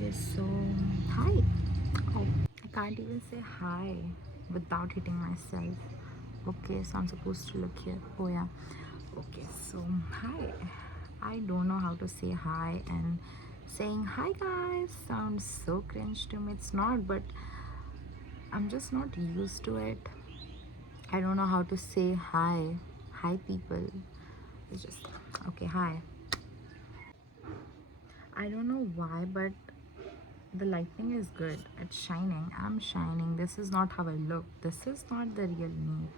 Okay, so hi. Oh, I can't even say hi without hitting myself. Okay, so I'm supposed to look here. Oh, yeah. Okay, so hi. I don't know how to say hi, and saying hi guys sounds so cringe to me. It's not, but I'm just not used to it. I don't know how to say hi. Hi, people. It's just okay, hi. I don't know why, but the lighting is good. It's shining. I'm shining. This is not how I look. This is not the real me.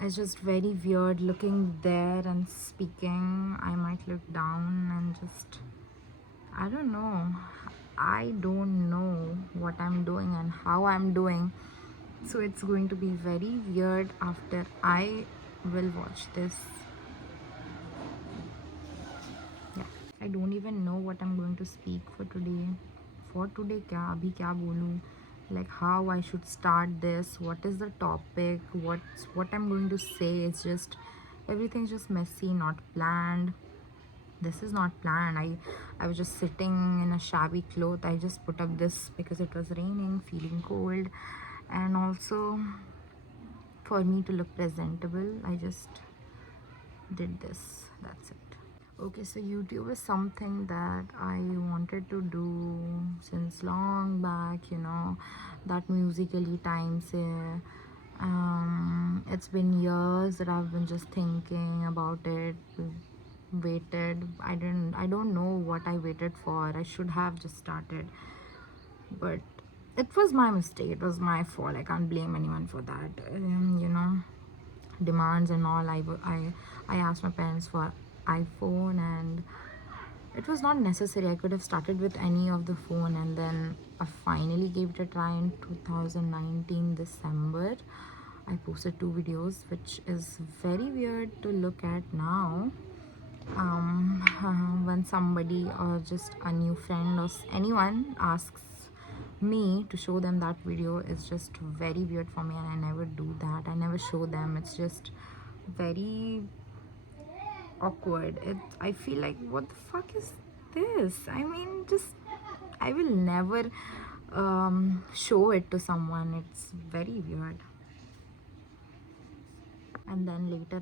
It's just very weird looking there and speaking. I might look down and just, I don't know. I don't know what I'm doing and how I'm doing. So it's going to be very weird after I will watch this. Yeah. I don't even know what I'm going to speak for today. For today, क्या अभी क्या बोलूँ? Like how I should start this? What is the topic? What I'm going to say? It's just everything's just messy, not planned. This is not planned. I was just sitting in a shabby cloth. I just put up this because it was raining, feeling cold, and also for me to look presentable, I just did this. That's it. Okay, so YouTube is something that I wanted to do since long back, that musically times. It's been years that I've been just thinking about it, waited. I don't know what I waited for. I should have just started, but it was my mistake. It was my fault. I can't blame anyone for that. Demands and all. I asked my parents for iPhone, and it was not necessary. I could have started with any of the phone, and then I finally gave it a try in 2019 December. I posted 2 videos, which is very weird to look at now. When somebody or just a new friend or anyone asks me to show them that video, is just very weird for me, and I never do that. I never show them. It's just very awkward. I feel like, what the fuck is this? I mean, just I will never show it to someone. It's very weird. And then later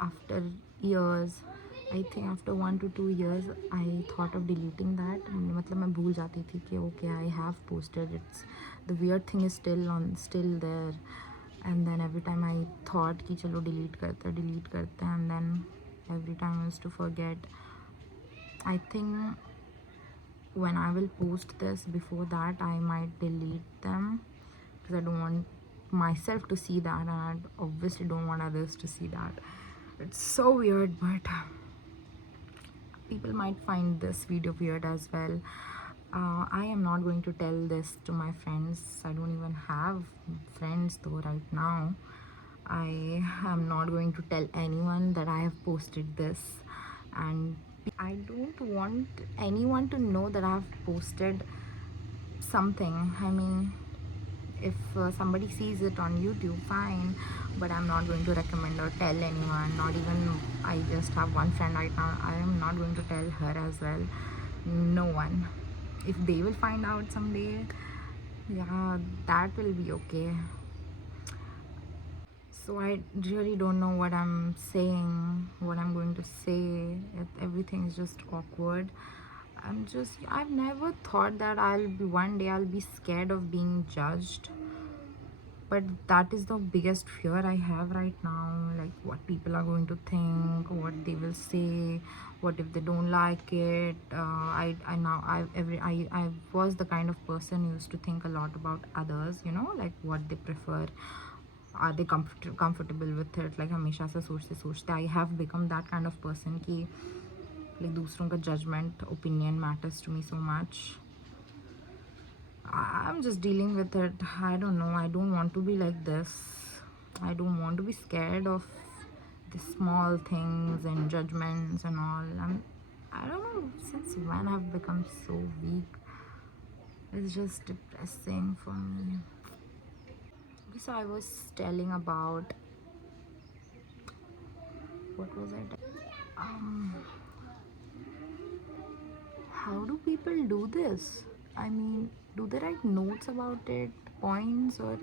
after years, I think after 1 to 2 years, I thought of deleting that. मतलब मैं भूल जाती थी कि okay, I have posted. It's the weird thing is still there. And then every time I thought कि चलो delete करते हैं, and then every time I used to forget. I think when I will post this, before that I might delete them because I don't want myself to see that, and I obviously don't want others to see that. It's so weird, but people might find this video weird as well. I am not going to tell this to my friends. I don't even have friends though right now. I am not going to tell anyone that I have posted this, and I don't want anyone to know that I have posted something. I mean, if somebody sees it on YouTube, fine, but I'm not going to recommend or tell anyone. Not even, I just have one friend right now. I am not going to tell her as well. No one. If they will find out someday, yeah, that will be okay. So I really don't know what I'm saying, what I'm going to say. Everything is just awkward. I've never thought that one day I'll be scared of being judged, but that is the biggest fear I have right now. Like, what people are going to think, what they will say, what if they don't like it. I now I was the kind of person who used to think a lot about others, like what they prefer, are they comfortable with it. Like हमेशा से सोचते I have become that kind of person कि like दूसरों का judgment, opinion matters to me so much. I'm just dealing with it. I don't know. I don't want to be like this. I don't want to be scared of the small things and judgments and all. I don't know since when I've become so weak. It's just depressing for me. So I was telling about, what was it? How do people do this? I mean, do they write notes about it, points, or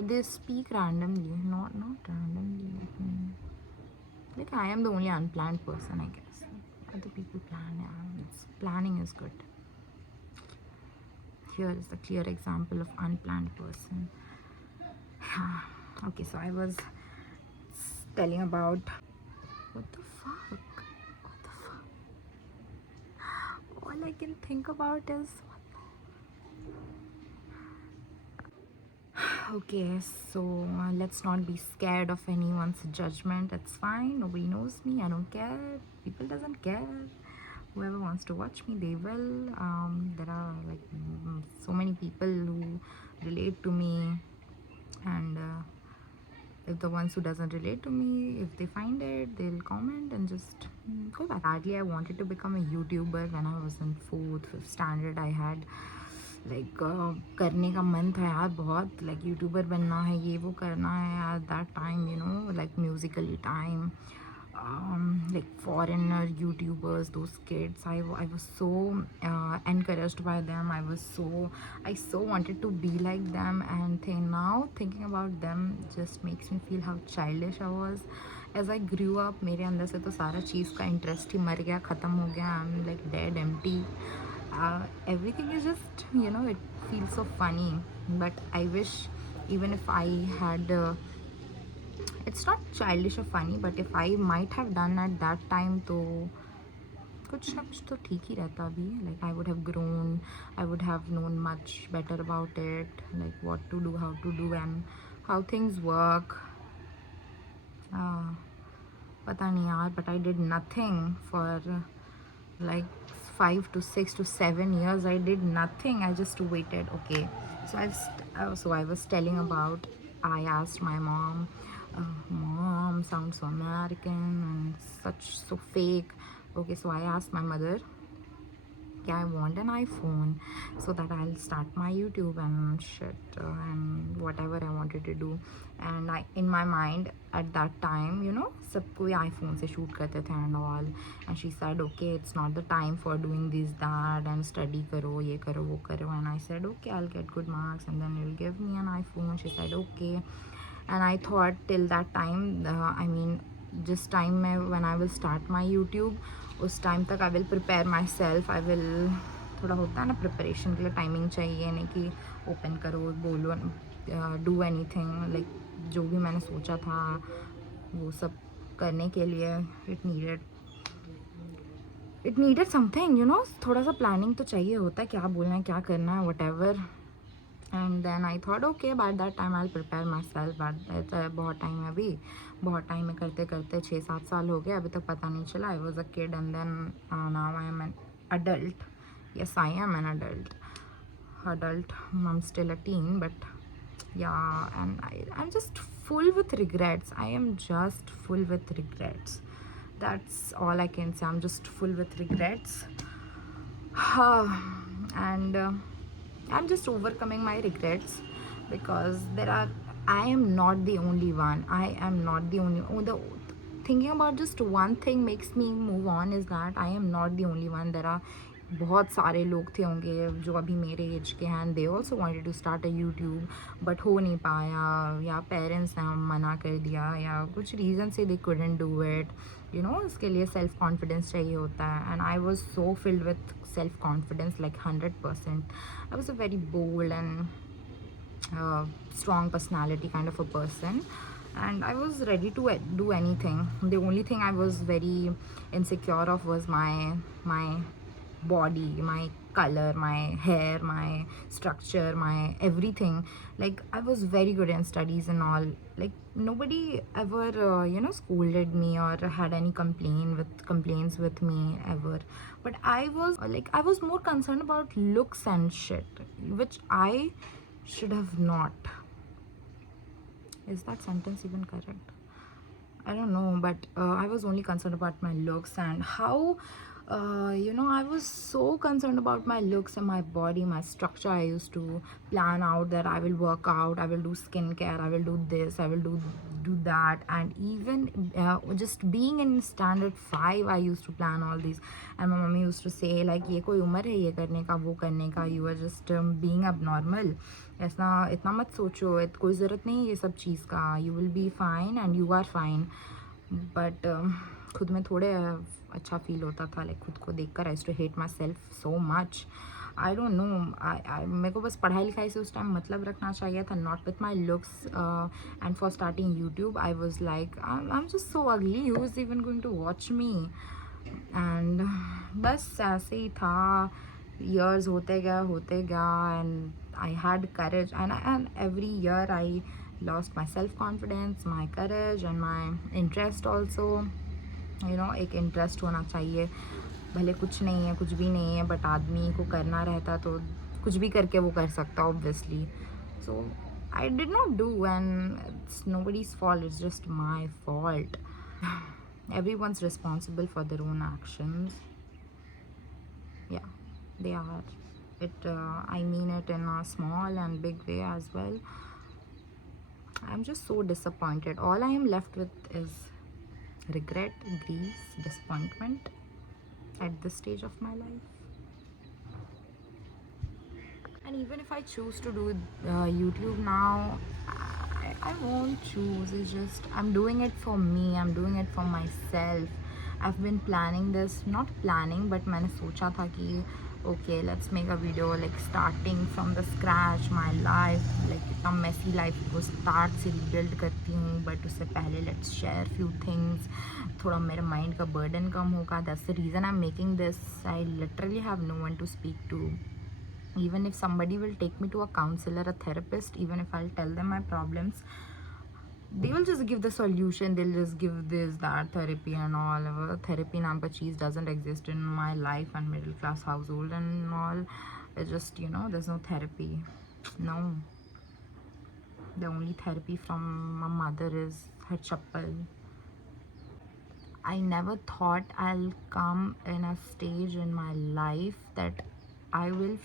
they speak randomly? Not randomly. Like I am the only unplanned person, I guess. Other people plan. Yeah, planning is good. Here is the clear example of unplanned person. Okay, so I was telling about what the fuck. All I can think about is okay, so let's not be scared of anyone's judgment. It's fine. Nobody knows me. I don't care. People doesn't care. Whoever wants to watch me, they will. There are like so many people who relate to me, and if the ones who doesn't relate to me, if they find it, they'll comment and just go back. Badly, I wanted to become a YouTuber when I was in 4th, 5th standard. I had like करने का मन था यार बहुत, like YouTuber बनना है, ये वो करना है यार. That time you know, like Musically time, like foreigner YouTubers, those kids, I was so encouraged by them. I so wanted to be like them, and now thinking about them just makes me feel how childish I was as I grew up. मेरे अंदर से तो सारा चीज़ का interest ही मर गया, ख़त्म हो गया. I'm like dead, empty. Everything is just, you know, it feels so funny. But I wish, even if I had it's not childish or funny, but if I might have done at that time, तो कुछ ना कुछ तो ठीक ही रहता अभी. Like I would have grown, I would have known much better about it, like what to do, how to do, and how things work. पता नहीं यार, but I did nothing for like 5 to 6 to 7 years. I did nothing. I just waited. Okay, so I was telling about, I asked my mom, mom sounds so American and such so fake. Okay, so I asked my mother, yeah, I want an iPhone so that I'll start my YouTube and shit, and whatever I wanted to do. And I, in my mind at that time, you know, सब कोई iPhone से shoot करते थे and all. And she said, okay, it's not the time for doing this, that, and study करो, ये करो, वो करो. And I said, okay, I'll get good marks and then you'll give me an iPhone. She said, okay. And I thought till that time, I mean, just time when I will start my YouTube, उस time तक आई will prepare my self. I will, थोड़ा होता है ना preparation के लिए timing चाहिए, नहीं कि ओपन करो, बोलो, डू एनी थिंग. लाइक जो भी मैंने सोचा था वो सब करने के लिए it needed something, you know. थोड़ा सा प्लानिंग तो चाहिए होता है, क्या बोलना है, क्या करना है, whatever. And then I thought okay, by that time I will prepare myself. But बहुत टाइम है अभी, बहुत टाइम में करते करते 6-7 साल हो गए, अभी तक पता नहीं चला. I was a kid and then now I am an adult. Yes, I am an adult. I'm still a teen, but yeah, and I'm just full with regrets. I am just full with regrets. That's all I can say. I'm just full with regrets. And I'm just overcoming my regrets, because I am not the only one. I am not the only. Thinking about just one thing makes me move on, is that I am not the only one. There are बहुत सारे लोग थे होंगे जो अभी मेरे age के हैं. They also wanted to start a YouTube, but हो नहीं पाया, या पेरेंट्स ने मना कर दिया, या कुछ रीज़न से they couldn't do it. You know, उसके लिए सेल्फ कॉन्फिडेंस चाहिए होता है. And I was so filled with self confidence, like 100%. I was a very bold and strong personality kind of a person, and I was ready to do anything. The only thing I was very insecure of was my body, my color, my hair, my structure, my everything. Like I was very good in studies and all. Like nobody ever scolded me or had any complaints with me ever. But I was more concerned about looks and shit, which I should have not. Is that sentence even correct? I don't know, but I was only concerned about my looks and how I was so concerned about my looks and my body, my structure. I used to plan out that I will work out, I will do skincare, I will do this, I will do do that. And even just being in standard 5, I used to plan all these, and my mommy used to say like ये कोई उम्र है ये करने का वो करने का, you are just being abnormal, ऐसा इतना मत सोचो, कोई ज़रूरत नहीं ये सब चीज़ का, you will be fine and you are fine. But खुद में थोड़े अच्छा फील होता था, लाइक खुद को देखकर I used to hate myself so much. I don't know, मेरे को बस पढ़ाई लिखाई से उस टाइम मतलब रखना चाहिए था, not with my looks. And for starting YouTube I was like I am just so ugly, who is even going to watch me. And बस ऐसे ही था, ईयर्स होते गया and I had courage, and every year I lost my self confidence, my courage and my interest also. You know, एक interest होना चाहिए, भले कुछ नहीं है कुछ भी नहीं है, बट आदमी को करना रहता तो कुछ भी करके वो कर सकता obviously. So I did not do, and it's nobody's fault, it's just my fault. Everyone's responsible for their own actions. Yeah, they are. I mean it in a small and big way as well. I'm just so disappointed. All I am left with is regret, grief, disappointment at this stage of my life. And even if I choose to do YouTube now, I won't choose. It's just I'm doing it for me. I'm doing it for myself. I've been planning this, not planning, but मैंने सोचा था कि okay, let's make a video like starting from the scratch my life, like इतना messy life को start से rebuild करती हूँ, but उससे पहले let's share few things, थोड़ा मेरे mind का burden कम होगा. That's the reason I'm making this. I literally have no one to speak to. Even if somebody will take me to a counselor, a therapist, even if I'll tell them my problems, they will just give the solution, they'll just give this that therapy and all. Therapy naam ka cheese doesn't exist in my life and middle class household and all. It's just, you know, there's no therapy. No, the only therapy from my mother is her chappal. I never thought I'll come in a stage in my life that I will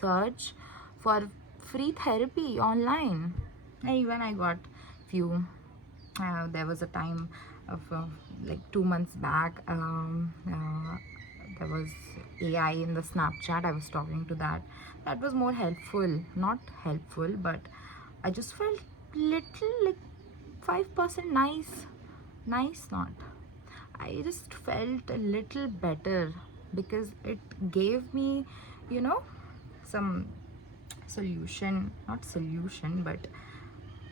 search for free therapy online. And even I got few. There was a time of like 2 months back. There was AI in the Snapchat. I was talking to that. That was more helpful. Not helpful, but I just felt little like 5% nice. Nice, not. I just felt a little better because it gave me, you know, some solution. Not solution, but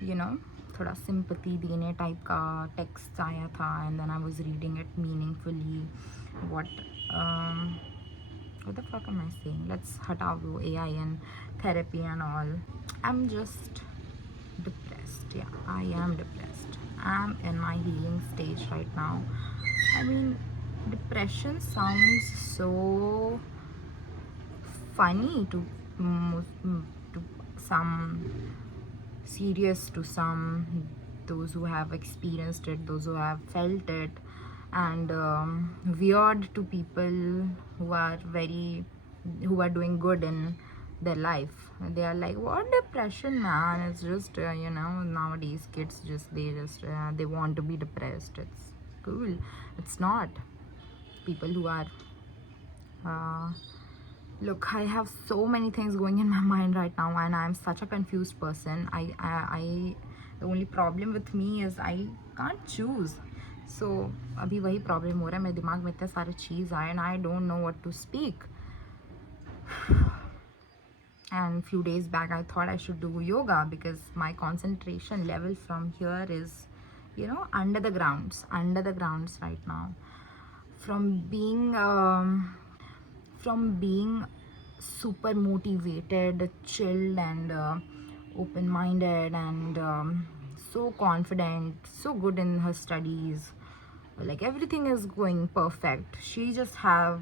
you know, थोड़ा sympathy देने type का text आया था, and then I was reading it meaningfully. What the fuck am I saying? Let's हटाओ वो AI and therapy and all. I'm just depressed. Yeah, I am depressed. I'm in my healing stage right now. I mean, depression sounds so funny to some, serious to some, those who have experienced it, those who have felt it, and weird to people who are doing good in their life. They are like, what depression, man? It's just you know, nowadays kids they want to be depressed. It's cool. It's not. People who are look, I have so many things going in my mind right now, and I'm such a confused person. The only problem with me is I can't choose. So अभी वही problem हो रहा है, मेरे दिमाग में इतने सारे चीज़ आए and I don't know what to speak. And few days back I thought I should do yoga because my concentration level from here is, you know, under the grounds right now. From being super motivated, chilled, and open-minded, and so confident, so good in her studies, like everything is going perfect. She just has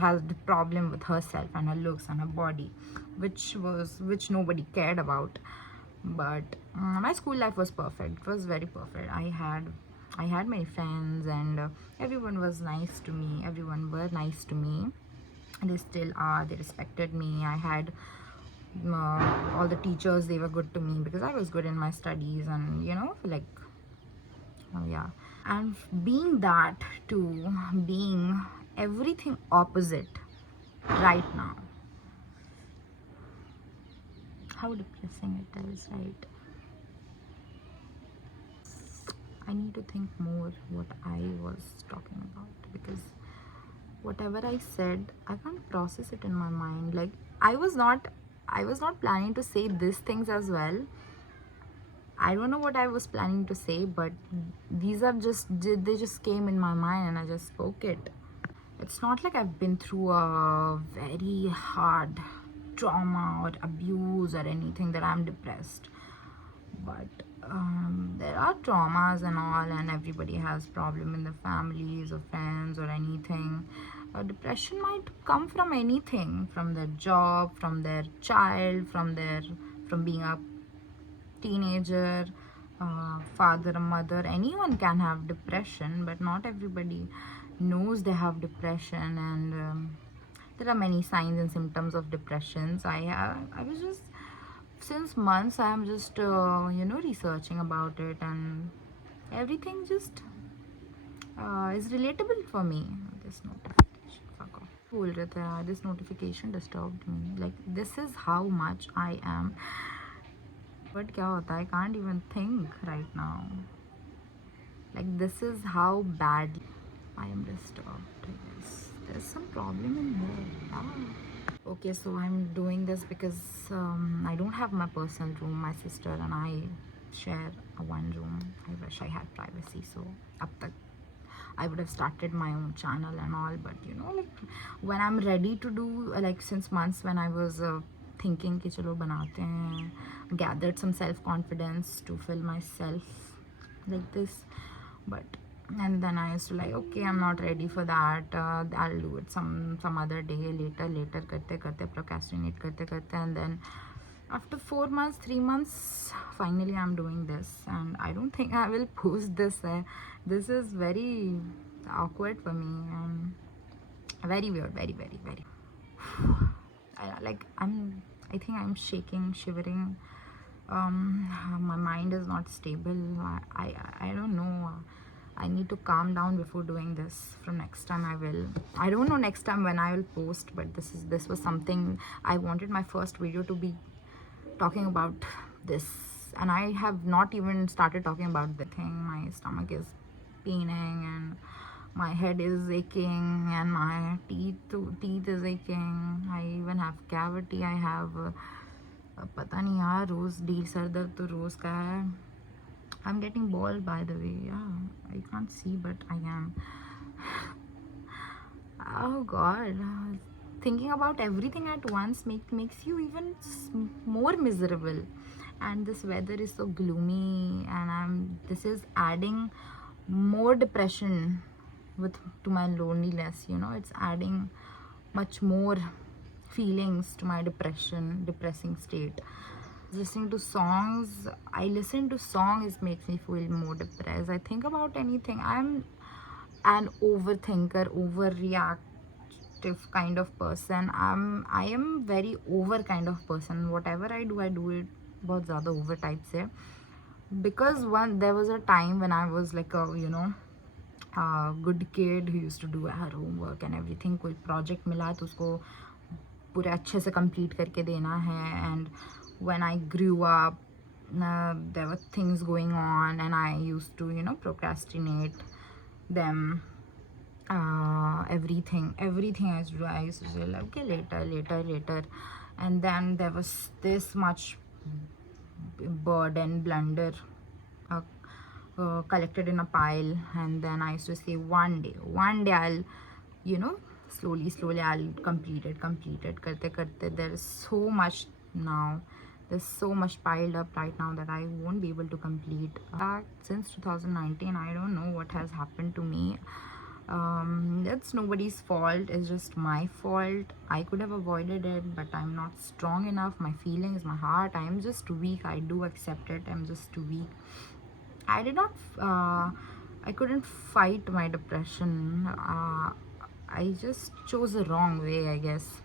the problem with herself and her looks and her body, which nobody cared about. But my school life was perfect. It was very perfect. I had many friends, and everyone was nice to me. Everyone were nice to me. They still are. They respected me. I had all the teachers, they were good to me because I was good in my studies, and you know, like Oh yeah. And being that to being everything opposite right now, how depressing it is, right? I need to think more what I was talking about, because whatever I said, I can't process it in my mind. Like I was not planning to say these things as well. I don't know what I was planning to say, but these are just they just came in my mind and I just spoke it. It's not like I've been through a very hard trauma or abuse or anything that I'm depressed. But there are traumas and all, and everybody has problem in the families or friends or anything. Depression might come from anything, from their job, from their child, from being a teenager, father, mother. Anyone can have depression, but not everybody knows they have depression. And there are many signs and symptoms of depressions. I was just, since months I am just researching about it, and everything just is relatable for me. This notification, fuck off. बोल रहे थे, this notification disturbed me. Like, this is how much I am. But क्या होता है, I can't even think right now. Like, this is how bad I am disturbed, I guess. There's some problem in here. Okay, so I'm doing this because I don't have my personal room. My sister and I share a one room. I wish I had privacy, so up tak I would have started my own channel and all. But like, when I'm ready to do, like, since months when I was thinking कि चलो बनाते हैं, gathered some self confidence to fill myself like this. But and then I used to like, okay, I'm not ready for that, I'll do it some other day, later करते करते procrastinate करते करते, and then after 4 months, 3 months, finally I'm doing this. And I don't think I will post this. This is very awkward for me and very weird, very I think I'm shaking, shivering. My mind is not stable. I don't know. I need to calm down before doing this. From next time I will. I don't know next time when I will post, but this was something I wanted my first video to be talking about this, and I have not even started talking about the thing. My stomach is paining and my head is aching and my teeth is aching. I even have cavity. I have पता नहीं यार, रोज deal sir दर्द तो रोज का है. I'm getting bald, by the way. Yeah, I can't see, but I am. Oh God, thinking about everything at once makes you even more miserable. And this weather is so gloomy, and this is adding more depression to my loneliness. It's adding much more feelings to my depressing state. Listening to songs, I listen to songs makes me feel more depressed. I think about anything. I'm an overthinker, overreactive kind of person. I am very over kind of person. Whatever I do it बहुत ज़्यादा over type से. Because there was a time when I was like a good kid who used to do her homework and everything. कोई project मिला तो उसको पूरे अच्छे से complete करके देना है. And when I grew up, there were things going on and I used to procrastinate them. Everything I used to say, like, okay, later. And then there was this much burden, blunder collected in a pile. And then I used to say, one day I'll slowly I'll complete it karte. There is so much now. There's so much piled up right now that I won't be able to complete. Since 2019, I don't know what has happened to me. That's nobody's fault. It's just my fault. I could have avoided it, but I'm not strong enough. My feelings, my heart, I'm just weak. I do accept it. I'm just too weak. I couldn't fight my depression. I just chose the wrong way, I guess.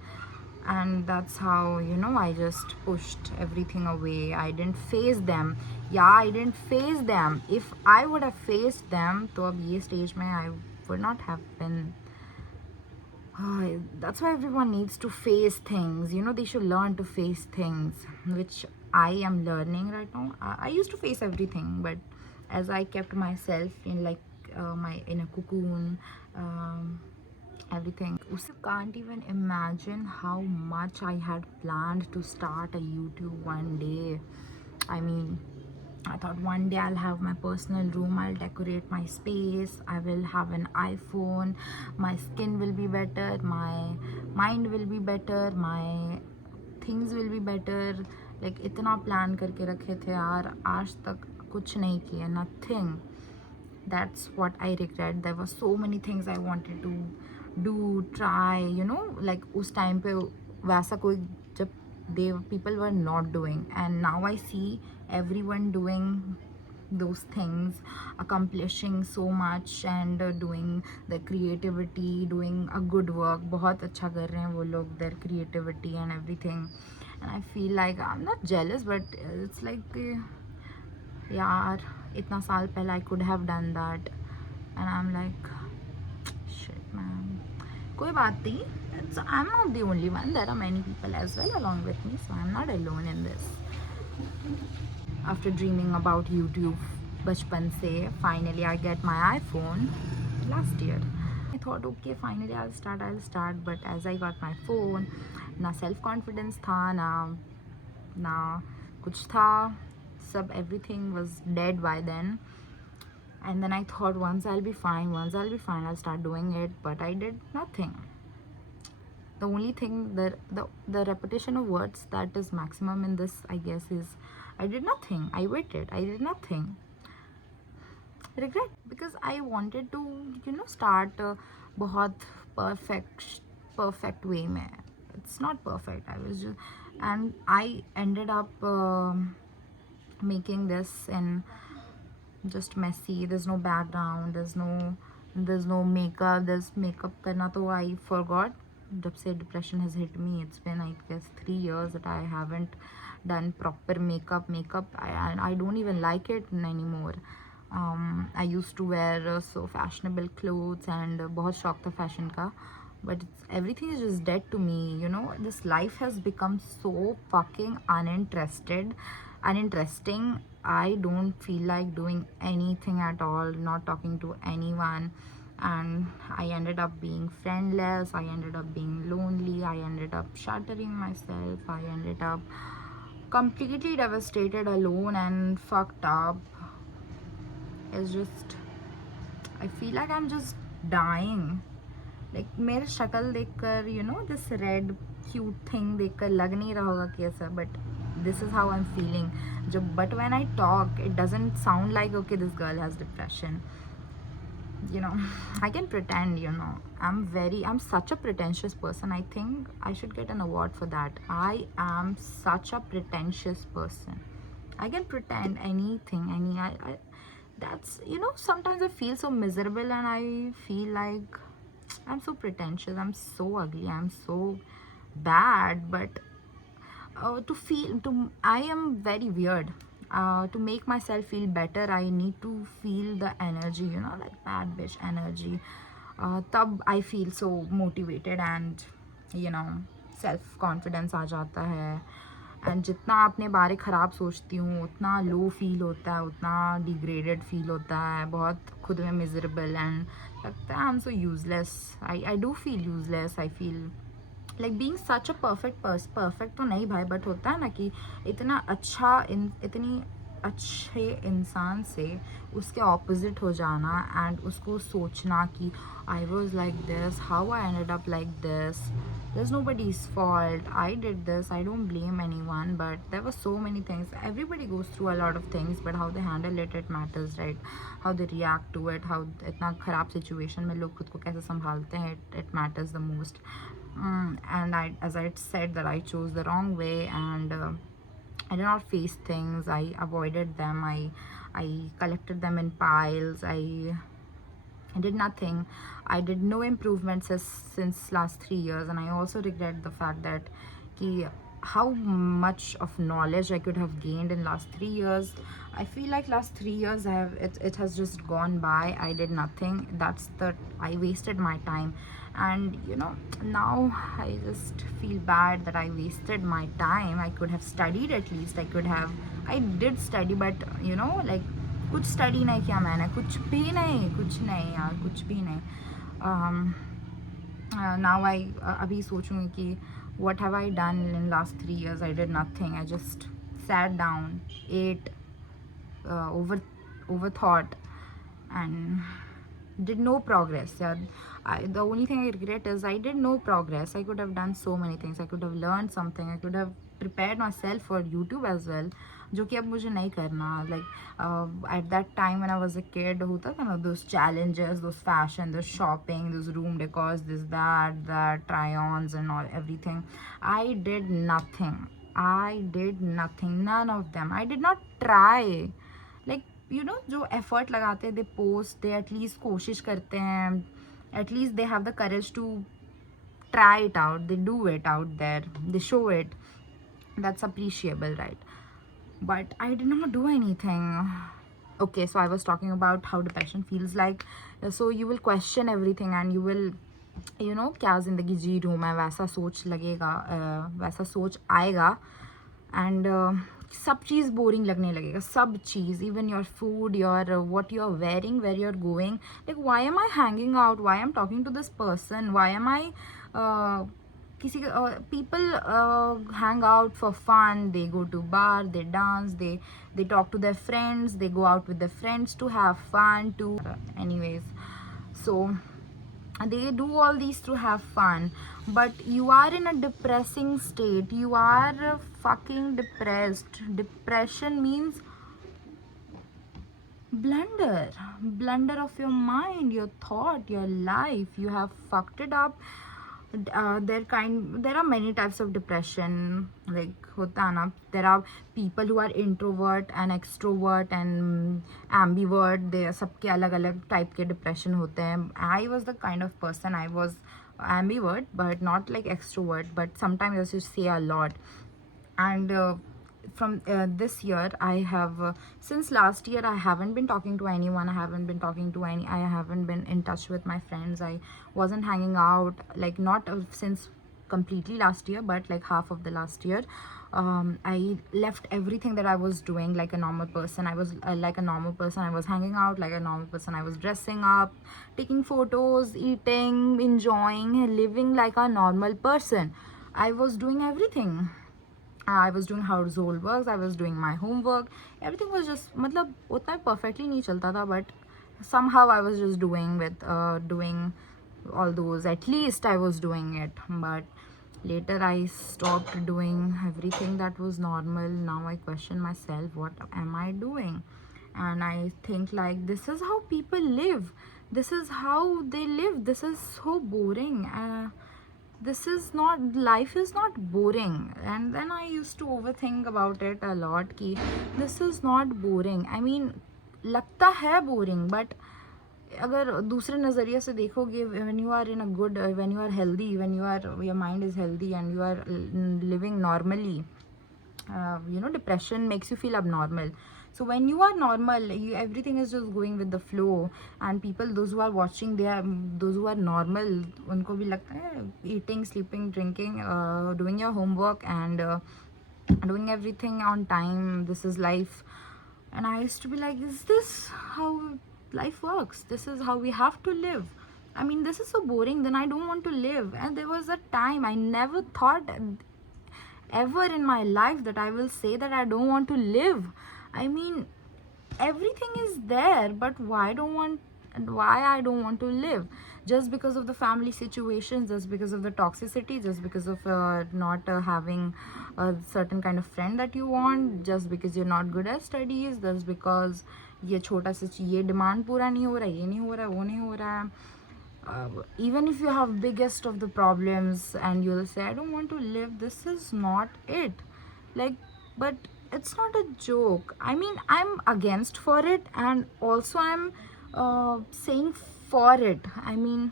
and that's how, you know, I just pushed everything away. I didn't face them. Yeah, I didn't face them. If I would have faced them, तो अब ये stage में I would not have been. That's why everyone needs to face things. You know, they should learn to face things, which I am learning right now. I used to face everything, but as I kept myself in like my in a cocoon, everything. You can't even imagine how much I had planned to start a YouTube one day. I mean, I thought one day I'll have my personal room, I'll decorate my space, I will have an iPhone, my skin will be better, my mind will be better, my things will be better. Like इतना plan करके रखे थे यार, आज तक कुछ नहीं किया, nothing. That's what I regret. There were so many things I wanted to do, try, you know, like उस time पे वैसा कोई जब people were not doing, and now I see everyone doing those things, accomplishing so much, and doing the creativity, doing a good work. बहुत अच्छा कर रहे हैं वो लोग, their creativity and everything, and I feel like I'm not jealous, but it's like यार इतना साल पहले I could have done that, and I'm like shit man. कोई बात नहीं, I'm not the only one, there are many people as well along with me, so I'm not alone in this. After dreaming about YouTube bachpan se, finally I get my iPhone last year. I thought okay, finally I'll start, but as I got my phone, na self confidence tha, na kuch tha, sab everything was dead by then. And then I thought once I'll be fine, I'll start doing it, but I did nothing. The only thing that the repetition of words that is maximum in this, I guess, is I did nothing. I waited, I did nothing. Regret, because I wanted to, you know, start बहुत perfect way में. It's not perfect. I was just, and I ended up making this in just messy. There's no background, there's no makeup. There's makeup करना तो I forgot. जब से depression has hit me, it's been I guess 3 years that I haven't done proper makeup. And I don't even like it anymore. I used to wear so fashionable clothes, and बहुत शौक था fashion का, but everything is just dead to me. You know, this life has become so fucking uninteresting. I don't feel like doing anything at all, not talking to anyone, and I ended up being friendless, I ended up being lonely, I ended up shattering myself, I ended up completely devastated, alone, and fucked up. It's just, I feel like I'm just dying. Like मेरे शक्ल देखकर, you know, this red cute thing देखकर लग नहीं रहा होगा कैसा, but this is how I'm feeling. But when I talk, it doesn't sound like okay, this girl has depression. You know, I can pretend, you know. I'm such a pretentious person. I think I should get an award for that. I am such a pretentious person. I can pretend anything, that's, you know, sometimes I feel so miserable, and I feel like I'm so pretentious, I'm so ugly, I'm so bad, but I am very weird. To make myself feel better, I need to feel the energy, you know, like bad bitch energy. Tab I feel so motivated, and you know, self confidence आ जाता है. And जितना अपने बारे ख़राब सोचती हूँ, उतना low feel होता है, उतना डिग्रेडेड फील होता है, बहुत खुद में मिजरेबल, एंड लगता है I am so useless. I do feel useless. I feel like being such a perfect तो नहीं भाई, बट होता है ना कि इतना अच्छा इतनी अच्छे इंसान से उसके ऑपोजिट हो जाना, एंड उसको सोचना कि आई was like this, how I ended up like this, there's nobody's fault, I did this, I don't blame anyone, but there were so many things. Everybody goes through a lot of things, but how they handle it matters, right? How they react to it, how इतना ख़राब situation में लोग खुद को कैसे संभालते हैं, it matters the most. And as I said, that I chose the wrong way, and I did not face things. I avoided them. I collected them in piles. I did nothing. I did no improvements since last 3 years, and I also regret the fact that ki, how much of knowledge I could have gained in last 3 years. I feel like last 3 years it has just gone by. I did nothing. I wasted my time, and now I just feel bad that I wasted my time. I could have studied at least. I did study, but like कुछ study नहीं किया मैंने, कुछ नहीं यार, कुछ भी नहीं. नाउ आई अभी सोचूंगी कि what have I done in last 3 years? I did nothing. I just sat down, ate, overthought, and did no progress. Yeah, the only thing I regret is I did no progress. I could have done so many things. I could have learned something. I could have prepared myself for YouTube as well, जो कि अब मुझे नहीं करना. Like at that time when I was a kid, होता था ना those challenges, those fashion, those shopping, those room decors, this that try-ons and all everything. I did nothing. None of them. I did not try. Like जो effort लगाते हैं, they post, they at least कोशिश करते हैं, at least they have the courage to try it out, they do it out there, they show it. That's appreciable, right? But I did not do anything. Okay, so I was talking about how depression feels like. So you will question everything and you will क्या ज़िंदगी जी रही हूँ मैं, वैसा सोच लगेगा, वैसा सोच आएगा. एंड सब चीज़ बोरिंग लगने लगेगा, सब चीज़, even your food, your what you are wearing, where you are going. Like why am I hanging out, why am talking to this person, why am I किसी people hang out for fun, they go to bar, they dance, they talk to their friends, they go out with their friends to have fun to anyways. So they do all these to have fun, but you are in a depressing state, you are fucking depressed. Depression means blunder of your mind, your thought, your life. You have fucked it up. There are many types of depression. Like hota hai na, there are people who are introvert and extrovert and ambivert. They सबके अलग अलग type के depression होते हैं. I was the kind of person, I was ambivert but not like extrovert, but sometimes I used to say a lot. And from this year I have since last year I haven't been talking to anyone. I haven't been in touch with my friends. I wasn't hanging out, like not since completely last year, but like half of the last year. I left everything that I was doing like a normal person. I was like a normal person. I was hanging out like a normal person. I was dressing up, taking photos, eating, enjoying, living like a normal person. I was doing everything. I was doing household works, I was doing my homework. Everything was just, मतलब उतना perfectly नहीं चलता था, but somehow I was just doing all those. At least I was doing it. But later I stopped doing everything that was normal. Now I question myself, what am I doing? And I think like, this is how people live. This is how they live. This is so boring. This is not, life is not boring. And then I used to overthink about it a lot ki this is not boring. I mean, लगता है boring, but अगर दूसरे नज़रिए से देखोगे, when you are in a good, when you are healthy, when your mind is healthy and you are living normally, depression makes you feel abnormal. So when you are normal, everything is just going with the flow, and people, those who are watching, those who are normal, उनको भी लगता है eating, sleeping, drinking, doing your homework and doing everything on time, this is life. And I used to be like, is this how life works? This is how we have to live? I mean, this is so boring, then I don't want to live. And there was a time I never thought ever in my life that I will say that I don't want to live. I mean, everything is there, but why I don't want to live? Just because of the family situations, just because of the toxicity, just because of not having a certain kind of friend that you want, just because you're not good at studies, just because ये छोटा सा ये demand पूरा नहीं हो रहा, ये नहीं हो रहा, वो नहीं हो रहा. Even if you have biggest of the problems and you'll say I don't want to live, this is not it. Like, but it's not a joke. I mean, I'm against for it, and also I'm saying for it. I mean,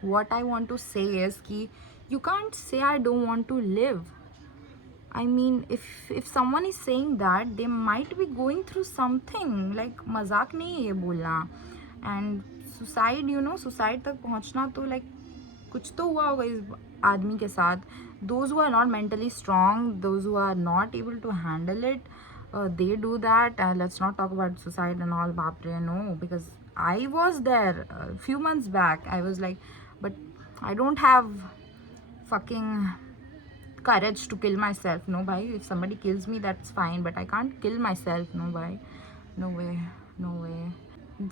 what I want to say is ki you can't say I don't want to live. I mean, if someone is saying that, they might be going through something. Like मजाक नहीं है ये बोलना. And suicide, you know, suicide तक पहुंचना तो like कुछ तो हुआ होगा इस आदमी के साथ. Those who are not mentally strong, those who are not able to handle it, they do that. Let's not talk about suicide and all, baap re, no, because I was there a few months back. I was like, but I don't have fucking courage to kill myself. No, bhai. If somebody kills me, that's fine, but I can't kill myself. No, bhai. No way. No way.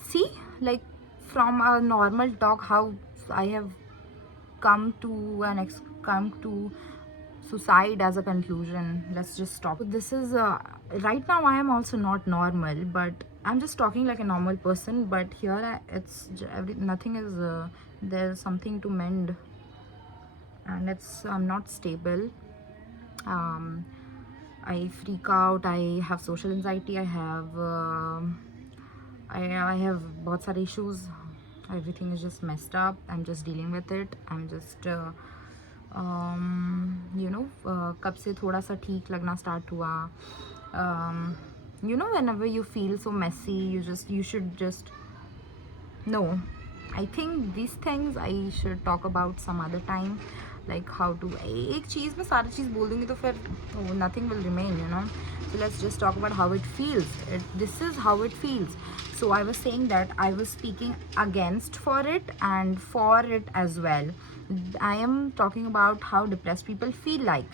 See, like from a normal talk, how I have come to suicide as a conclusion. Let's just stop. So this is right now I am also not normal, but I'm just talking like a normal person. But here nothing is there's something to mend, and I'm not stable. I freak out. I have social anxiety. I have बहुत सारे issues. Everything is just messed up. I'm just dealing with it. I'm just कब से थोड़ा सा ठीक लगना start हुआ. Whenever you feel so messy, you should just no. I think these things I should talk about some other time, like how to एक चीज़ में सारी चीज़ बोल दूँगी तो फिर nothing will remain, you know. So let's just talk about how it feels. This is how it feels. So I was saying that I was speaking against for it and for it as well. I am talking about how depressed people feel like.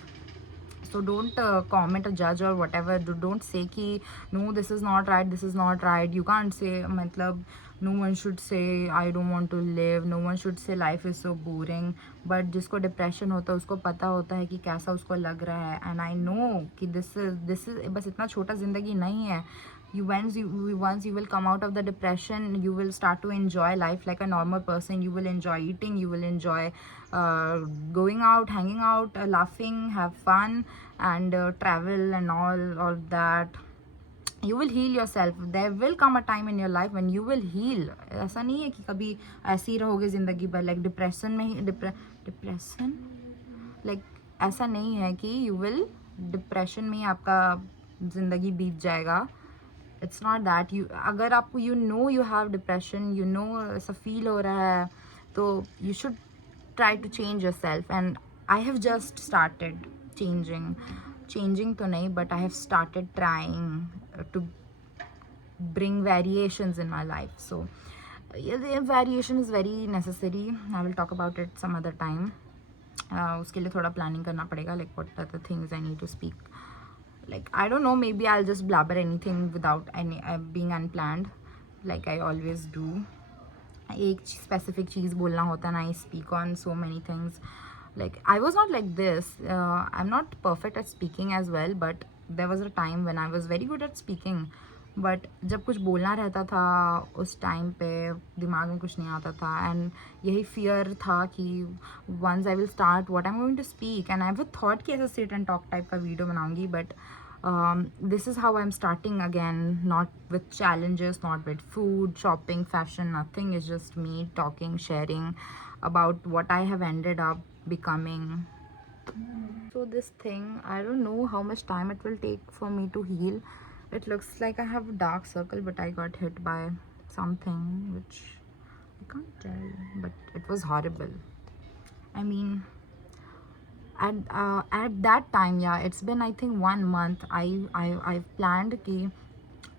So don't comment or judge or whatever. Don't say ki no, this is not right, this is not right. You can't say matlab no one should say I don't want to live, no one should say life is so boring. But जिसको depression होता है उसको पता होता है कि कैसा उसको लग रहा है. And I know कि this is बस इतना छोटा ज़िंदगी नहीं है. Once you will come out of the depression, you will start to enjoy life like a normal person. You will enjoy eating, you will enjoy going out, hanging out, laughing, have fun, and travel and all that. You will heal yourself. There will come a time in your life when you will heal. ऐसा नहीं है कि कभी ऐसे ही रहोगे ज़िंदगी भर. Like depression में ही depression like ऐसा नहीं है कि you will depression में ही आपका ज़िंदगी बीत जाएगा. It's not that. अगर आपको you have depression, ऐसा feel हो रहा है, तो you should try to change yourself. And I have just started changing to nahi, but I have started trying to bring variations in my life. So the variation is very necessary. I will talk about it some other time. उसके लिए थोड़ा planning करना पड़ेगा, like what are the things I need to speak. Like I don't know, maybe I'll just blabber anything without any being unplanned, like I always do. एक specific चीज़ बोलना होता है ना. I speak on so many things. Like I was not like this. I'm not perfect at speaking as well, but there was a time when I was very good at speaking. But जब कुछ बोलना रहता था उस time पे दिमाग में कुछ नहीं आता था. एंड यही फियर था कि once I will start what I'm going to speak, and I have a thought कि ऐसा sit and talk type का वीडियो बनाऊंगी. But this is how I'm starting again, not with challenges, not with food, shopping, fashion, nothing. It's just me talking, sharing about what I have ended up becoming. So this thing, I don't know how much time it will take for me to heal. It looks like I have a dark circle, but I got hit by something which I can't tell, but it was horrible. I mean, at that time, yeah, it's been I think 1 month. I planned कि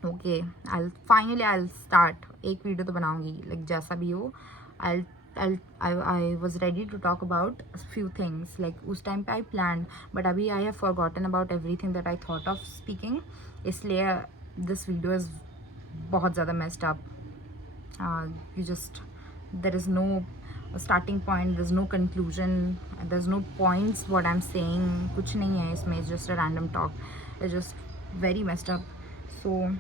okay, I'll start एक video तो बनाऊंगी, like जैसा भी हो. I was ready to talk about a few things. Like उस time पे I planned, but अभी I have forgotten about everything that I thought of speaking. इसलिए this video is बहुत ज़्यादा messed up. There is no starting point, there's no conclusion, there's no points what I'm saying. कुछ नहीं है इसमें. It's just a random talk. It's just very messed up. So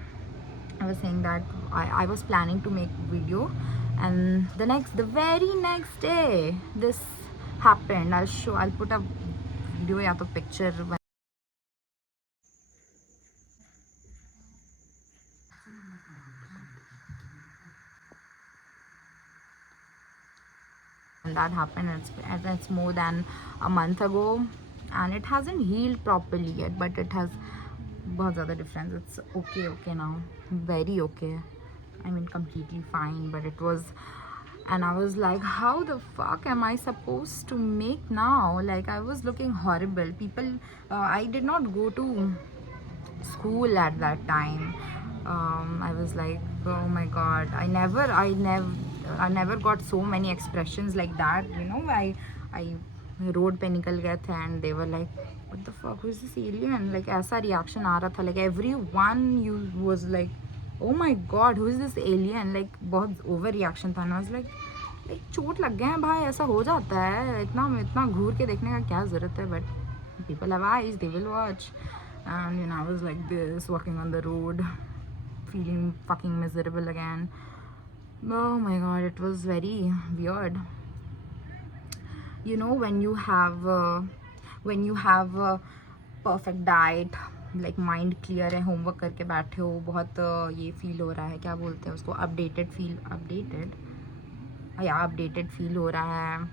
I was saying that I was planning to make video, and the very next day this happened. I'll put a video या तो picture. that happened. It's more than a month ago, and it hasn't healed properly yet, but it has बहुत ज़्यादा difference. It's okay now, very okay. I mean completely fine, but it was, and I was like, how the fuck am I supposed to make now? Like I was looking horrible. People, I did not go to school at that time. I was like, oh my god, I never got so many expressions like that, you know. I road पे निकल गए थे and they were like, what the fuck, who is this alien? Like ऐसा reaction आ रहा था, like everyone you was like, oh my god, who is this alien? Like बहुत over reaction था. And I was like चोट लग गए हैं भाई, ऐसा हो जाता है, इतना इतना घूर के देखने का क्या ज़रूरत है. But people have eyes, they will watch. And you know, I was like this, walking on the road, feeling fucking miserable again. Oh my god, it was very weird. You know, when you have a perfect diet, like mind clear है, homework करके बैठे हो, बहुत ये feel हो रहा है, क्या बोलते हैं उसको, updated feel हो रहा है.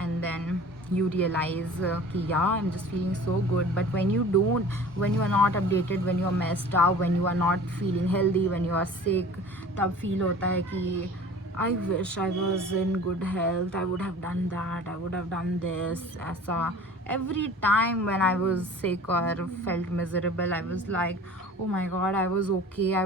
And then you realize कि yeah, I'm just feeling so good. But when you are not updated, when you are messed up, when you are not feeling healthy, when you are sick, तब feel होता है कि I wish I was in good health, I would have done that, I would have done this. ऐसा every time when I was sick or felt miserable, I was like, oh my god, I was okay, I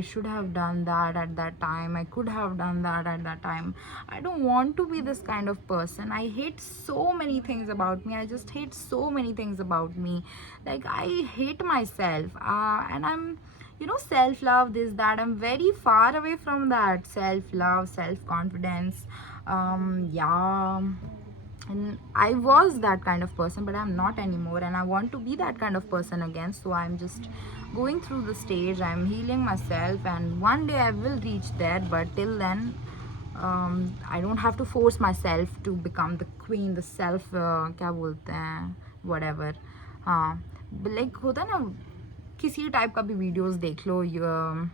should have done that at that time, I could have done that at that time. I don't want to be this kind of person. I hate so many things about me. I just hate so many things about me. Like I hate myself, and I'm, you know, self-love, this, that, I'm very far away from that. Self-love, self-confidence, yeah. And I was that kind of person, but I'm not anymore, and I want to be that kind of person again. So I'm just going through the stage, I'm healing myself, and one day I will reach there. But till then, I don't have to force myself to become the queen, the self, क्या बोलते हैं, whatever. हाँ, like होता है ना, किसी type का भी वीडियोस देख लो,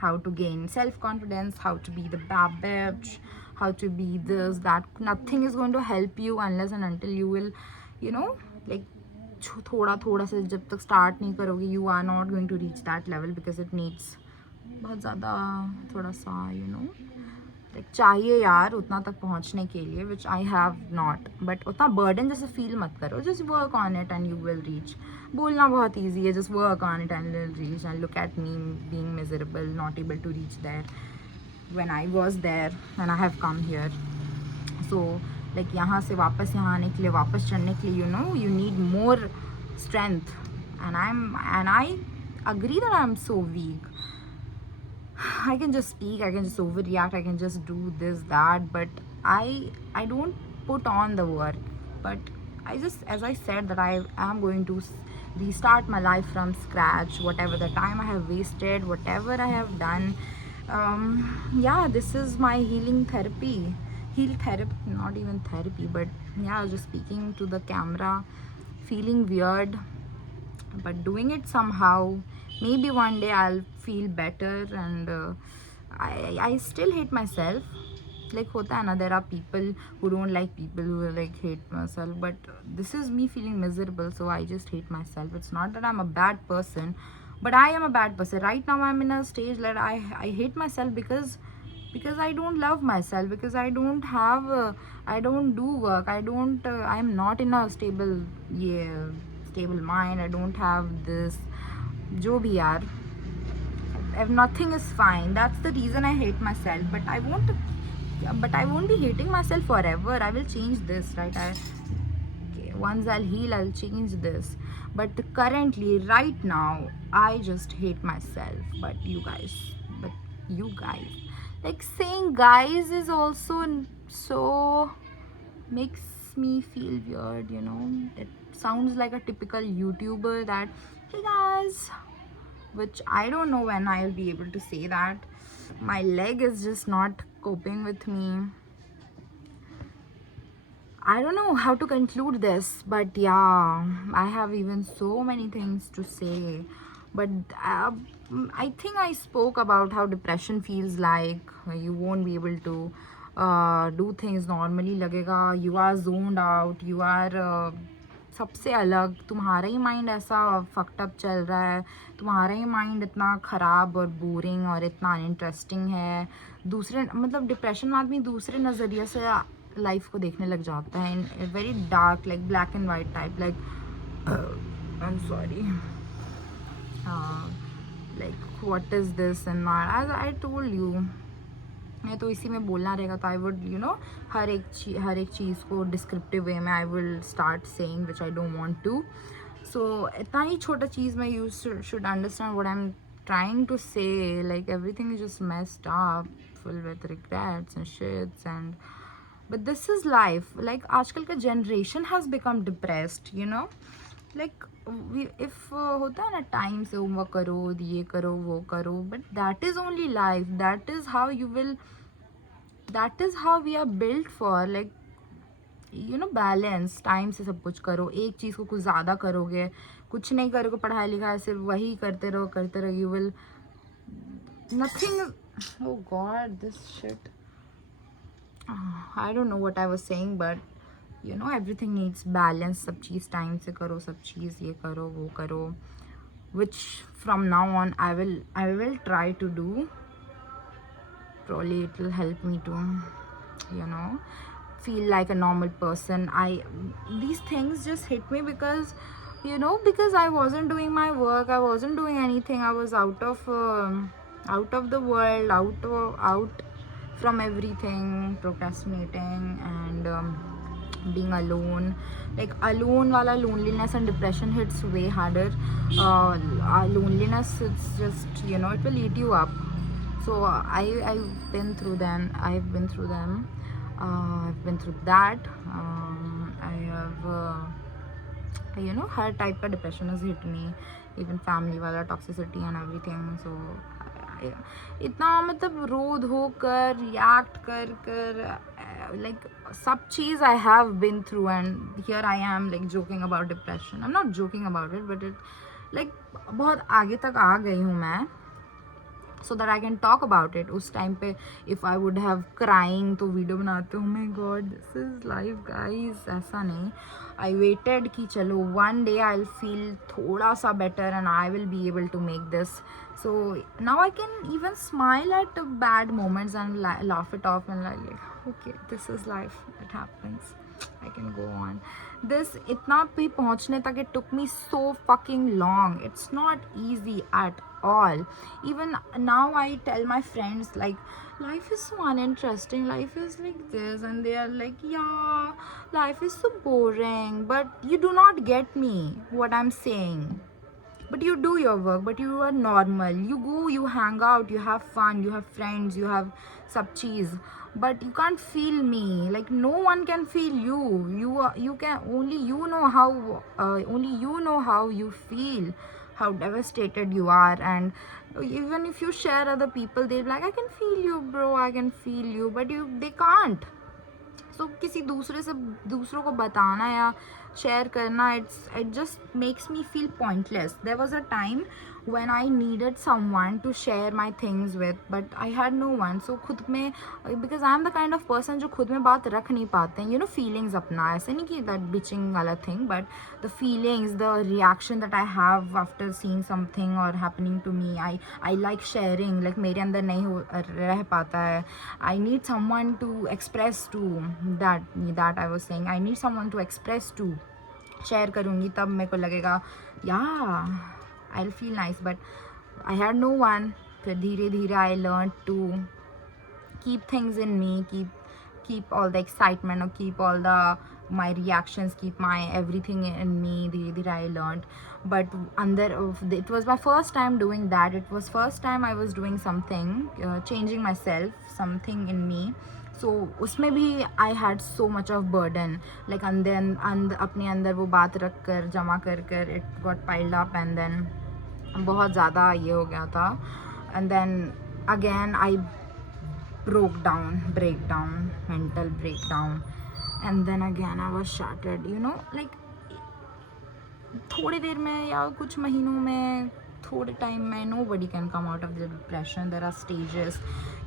how to gain self-confidence, how to be the bad bitch, how to be this, that. Nothing is going to help you unless and until you will, you know, like थोड़ा थोड़ा से जब तक start नहीं करोगे, you are not going to reach that level, because it needs बहुत ज़्यादा थोड़ा सा, you know, like चाहिए यार उतना तक पहुंचने के लिए, which I have not. But उतना burden जैसे feel मत करो, just work on it and you will reach. बोलना बहुत easy है, just work on it and you'll reach. And look at me being miserable, not able to reach there when I was there and I have come here. So like यहाँ से वापस यहाँ आने के लिए, वापस चढ़ने के लिए, you know, you need more strength. And I agree that I'm so weak. I can just speak, I can just overreact, I can just do this, that, but I don't put on the work. But I just, as I said, that I am going to restart my life from scratch. Whatever the time I have wasted, whatever I have done, yeah, this is my healing therapy. Not even therapy, but yeah, just speaking to the camera, feeling weird, but doing it somehow. Maybe one day I'll feel better. And I still hate myself. Like hota hai na, there are people who don't like people who like hate myself, but this is me feeling miserable, so I just hate myself. It's not that I'm a bad person, but I am a bad person right now. I'm in a stage that I hate myself because I don't love myself, because I don't have I don't do work, I'm not in a stable mind, I don't have this jo bhi yaar, if nothing is fine. That's the reason I hate myself. But I won't be hating myself forever. I will change this, right? Okay, once I'll heal, I'll change this. But currently, right now, I just hate myself. But you guys, like saying guys is also so makes me feel weird, you know. It sounds like a typical YouTuber that, hey guys, which I don't know when I'll be able to say that. My leg is just not coping with me. I don't know how to conclude this, but yeah, I have even so many things to say. But I think I spoke about how depression feels like. You won't be able to do things normally लगेगा you are zoned out, you are सबसे अलग, तुम्हारा ही mind ऐसा fucked up चल रहा है, तुम्हारा ही माइंड इतना ख़राब और बोरिंग और इतना अनइंटरेस्टिंग है। दूसरे मतलब डिप्रेशन में आदमी दूसरे नज़रिए से लाइफ को देखने लग जाता है, in very dark like black and white type, like I am sorry, like what is this and as I told you, मैं तो इसी में बोलना रहेगा तो आई वुड यू नो हर एक चीज़ को डिस्क्रिप्टिव वे में I will start saying which I don't want to. So इतना ही छोटा चीज़ में you should understand what I am trying to say, like everything is just messed up, filled with regrets and shits, and but this is life. Like आजकल का generation has become depressed, you know, like if होता है ना time से homework करो, ये करो, वो करो, but that is only life, that is how you will, that is how we are built for, like you know balance, time से सब कुछ करो, एक चीज़ को कुछ ज़्यादा करोगे, कुछ नहीं करोगे पढ़ाई लिखाई सिर्फ वही करते रहो, you will nothing, oh god this shit, I don't know what I was saying, but you know everything needs balance, सब चीज़ टाइम से करो, सब चीज़ ये करो वो करो, which from now on I will try to do, probably it will help me to you know feel like a normal person. These things just hit me because you know, because I wasn't doing my work, I wasn't doing anything, I was out of the world, out from everything, procrastinating and being alone, like alone wala loneliness and depression hits way harder. Loneliness, it's just you know, it will eat you up. So I've been through them, I've been through that. I have you know, her type का depression has hit me, even family वाला toxicity and everything. So इतना मतलब रो धो कर react कर like सब चीज़ I have been through, and here I am like joking about depression. I'm not joking about it, but it like बहुत आगे तक आ गई हूँ मैं, so that I can talk about it. उस टाइम पे if I would have crying तो video बनाते, oh my god this is life guys, ऐसा नहीं, I waited कि चलो one day I'll feel थोड़ा सा better and I will be able to make this. So now I can even smile at bad moments and laugh it off and like okay, this is life, it happens, I can go on. This इतना भी पहुँचने तक it took me so fucking long. It's not easy at all. Even now I tell my friends like life is so uninteresting, life is like this, and they are like yeah, life is so boring, but you do not get me what I'm saying. But you do your work, but you are normal, you go, you hang out, you have fun, you have friends, you have sab cheese, but you can't feel me. Like no one can feel you. You can only you know how only you know how you feel, how devastated you are. And even if you share other people, they're like I can feel you bro, I can feel you, but they can't. So किसी दूसरे से दूसरों को बताना या share करना, it just makes me feel pointless. There was a time when I needed someone to share my things with, but I had no one. So खुद में, because I am the kind of person जो खुद में बात रख नहीं पाते हैं, you know, feelings अपना, ऐसे नहीं कि that bitching वाला thing, but the feelings, the reaction that I have after seeing something or happening to me, I like sharing, like मेरे अंदर नहीं रह पाता है. I need someone to express to, that I was saying, I need someone to express to. Share करूँगी तब मेरे को लगेगा yeah, I'll feel nice, but I had no one. फिर धीरे धीरे I learned to keep things in me, keep all the excitement, or keep all the my reactions, keep my everything in me. धीरे धीरे I learned, but अंदर it was my first time doing that. It was first time I was doing something, changing myself, something in me. So उसमें भी I had so much of burden, like अपने अंदर वो बात रख कर जमा कर it got piled up, and then बहुत ज़्यादा ये हो गया था, and then again I breakdown, mental breakdown, and then again I was shattered, you know, like थोड़ी देर में या कुछ महीनों में थोड़े टाइम में nobody can come out of the depression. There are stages.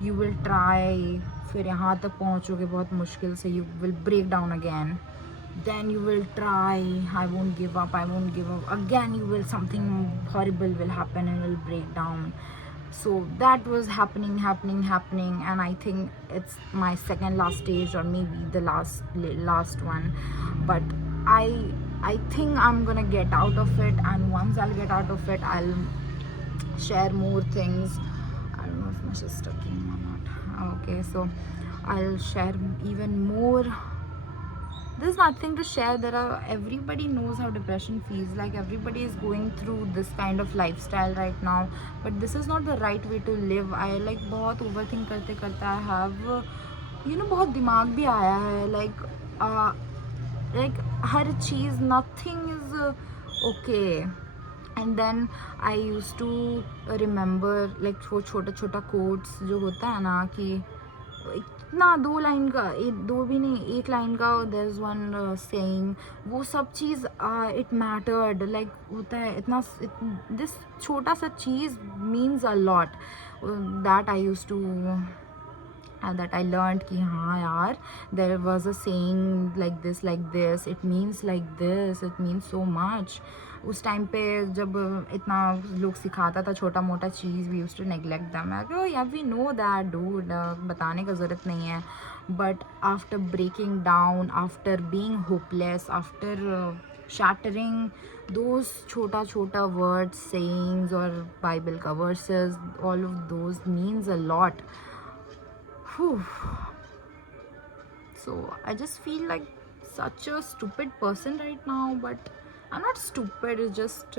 You will try, फिर यहाँ तक पहुँचोगे बहुत मुश्किल से, you will break down again. Then you will try, I won't give up, I won't give up. Again you will, something horrible will happen and will break down. So that was happening, and I think it's my second last stage, or maybe the last one. But I think I'm gonna get out of it, and once I'll get out of it, I'll share more things. I don't know if my sister came or not. Okay, so I'll share even more. There's nothing to share. Everybody knows how depression feels like. Everybody is going through this kind of lifestyle right now, but this is not the right way to live. I like बहुत overthink करते करते I have बहुत दिमाग भी आया है, like her cheese, nothing is okay. And then I used to remember like वो छोटा छोटा quotes जो होता है ना, कि इतना 2 लाइन का, 2 भी नहीं, 1 लाइन का, देयर इज वन सेइंग, वो सब चीज़ इट मैटर्ड, लाइक होता है इतना, दिस छोटा सा चीज़ means a lot. That I use to, that I learned कि हाँ यार, there was a saying like this, it means like this, it means so much. उस टाइम पे जब इतना लोग सिखाता था छोटा मोटा चीज़, we used to neglect them. Yeah, we know that dude, बताने का ज़रूरत नहीं है. But after breaking down, after being hopeless, after shattering those छोटा छोटा words, sayings or Bible का verses, all of those means a lot. Whew. So I just feel like such a stupid person right now, but I'm not stupid, it's just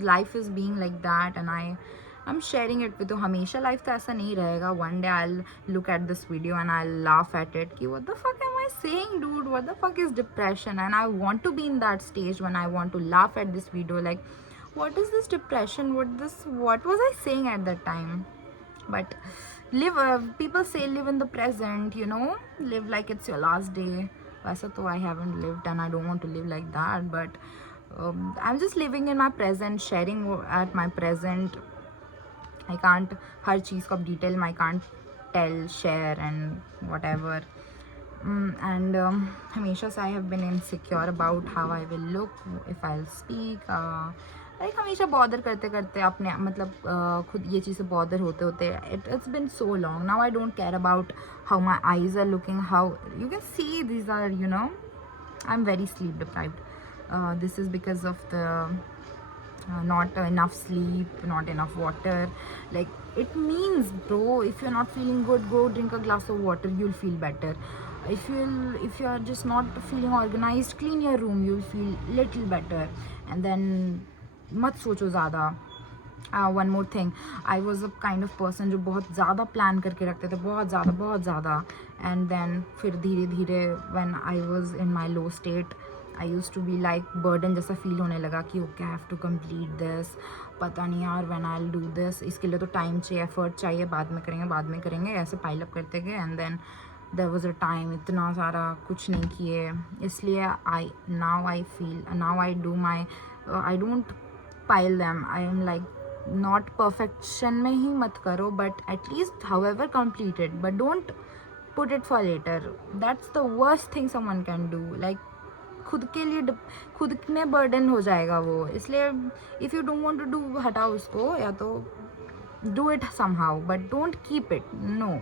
life is being like that, and I'm sharing it with you. हमेशा life तो ऐसा नहीं रहेगा. One day I'll look at this video and I'll laugh at it कि what the fuck am I saying, dude, what the fuck is depression? And I want to be in that stage when I want to laugh at this video, like what is this depression, what was I saying at that time? But people say live in the present, live like it's your last day. वैसा तो I haven't lived, and I don't want to live like that, but I'm just living in my present, sharing at my present. I can't हर चीज़ को detail में I can't tell, share and whatever. And हमेशा से I have been insecure about how I will look if I'll speak. Like हमेशा bother करते करते अपने, मतलब खुद ये चीज़ें बॉदर होते होते it's been so long. Now I don't care about how my eyes are looking, how you can see these are, I'm very sleep deprived. This is because of the not enough sleep, not enough water. Like it means, bro, if you're not feeling good, go drink a glass of water, you'll feel better. If you're just not feeling organized, clean your room, you'll feel little better. And then मत सोचो ज़्यादा. One more thing, I was a kind of person जो बहुत ज़्यादा plan करके रखते थे, बहुत ज़्यादा. And then फिर धीरे धीरे when I was in my low state, I used to be like burden जैसा feel होने लगा कि okay, I have to complete this. पता नहीं यार when I'll do this, इसके लिए तो time चाहिए, effort चाहिए, बाद में करेंगे ऐसे pile up करते गए. And then there was a time इतना सारा कुछ नहीं किए, इसलिए now I do my I don't pile them. I am like, not perfection में ही मत करो, but at least however completed, but don't put it for later. That's the worst thing someone can do. Like खुद के लिए खुद में burden हो जाएगा वो, इसलिए if you don't want to do, हटाओ उसको, या तो do it somehow, but don't keep it. No,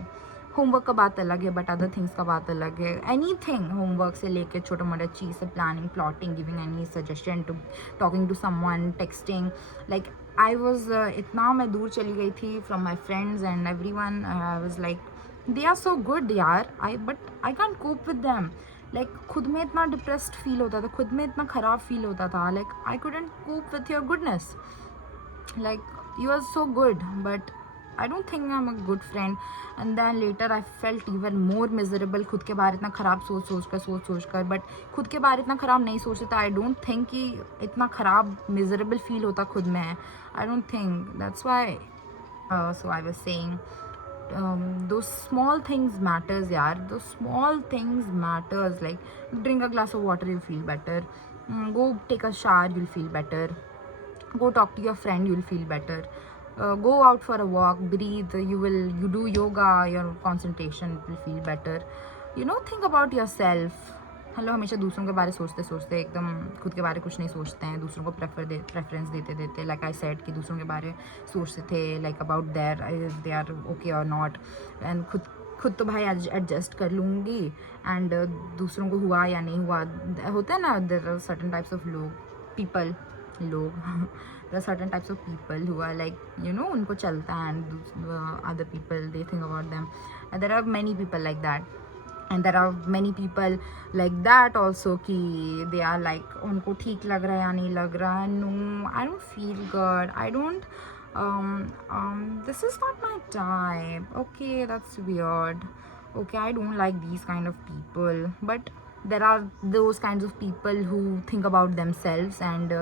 homework का बात अलग है, बट अदर थिंग्स का बात अलग है. एनीथिंग, होमवर्क से लेके छोटा मोटा चीज़ से, planning, plotting, giving any suggestion, to talking to someone, texting. Like I was इतना मैं दूर चली गई थी from my friends and everyone. I was like they are so good यार, but I can't cope with them. Like खुद में इतना डिप्रेस्ड फील होता था, खुद में इतना ख़राब फील होता था. Like I couldn't cope with your goodness. Like you are so good, but I don't think I'm a good friend. And then later I felt even more miserable. खुद के बारे इतना ख़राब सोच कर, but खुद के बारे इतना ख़राब नहीं सोचते था. I don't think कि इतना ख़राब miserable feel होता खुद में. I don't think. That's why so I was saying those small things matters yaar. Those small things matters. Like drink a glass of water, you feel better. Go take a shower, you'll feel better. go talk to your friend, you'll feel better. Go out for a walk, breathe, you do yoga, your concentration will feel better. Think about yourself. हम लोग हमेशा दूसरों के बारे सोचते सोचते एकदम खुद के बारे कुछ नहीं सोचते हैं, दूसरों को प्रेफरेंस देते देते, लाइक आई सेड कि दूसरों के बारे सोचते थे like about they are okay और नॉट, एंड खुद तो भाई एडजस्ट कर लूँगी, एंड दूसरों को हुआ या नहीं हुआ, होता है ना, there are certain types of people there are certain types of people who are like, उनको चलता है, and other people they think about them, and there are many people like that, and there are many people like that also कि they are like उनको ठीक लग रहा है या नहीं लग रहा है, no I don't feel good, I don't this is not my type, okay that's weird, okay I don't like these kind of people, but there are those kinds of people who think about themselves, and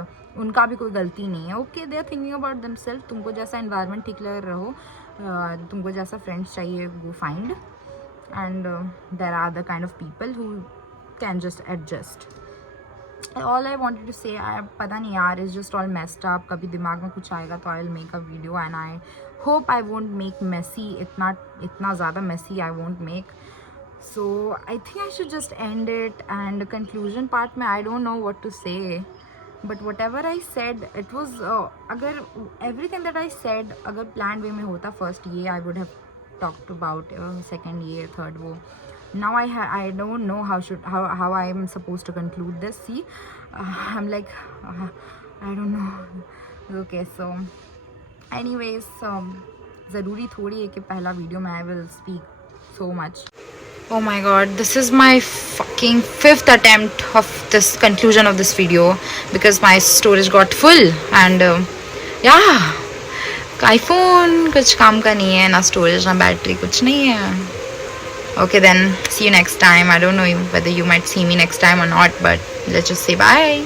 उनका भी कोई गलती नहीं है, okay they are thinking about themselves, तुमको जैसा environment ठीक लग रहा हो, तुमको जैसा friends चाहिए go find, and there are other kind of people who can just adjust. All I wanted to say, पता नहीं यार, is just all messed up, कभी दिमाग में कुछ आएगा तो I'll make a video, and I hope I won't make messy, इतना ज़्यादा messy I won't make. So I think I should just end it, and conclusion part में I don't know what to say, but whatever I said, it was अगर everything that I said अगर planned way में होता first ये I would have talked about, second ये third वो, now I don't know how I am supposed to conclude this. See, I'm like I don't know. Okay, so anyways, ज़रूरी थोड़ी है कि पहला वीडियो में I will speak so much. Oh my god, this is my fucking 5th attempt of this conclusion of this video, because my storage got full, and yeah, iPhone कुछ काम का नहीं है, ना storage ना battery, कुछ नहीं है. Okay then, see you next time. I don't know whether you might see me next time or not, but let's just say bye.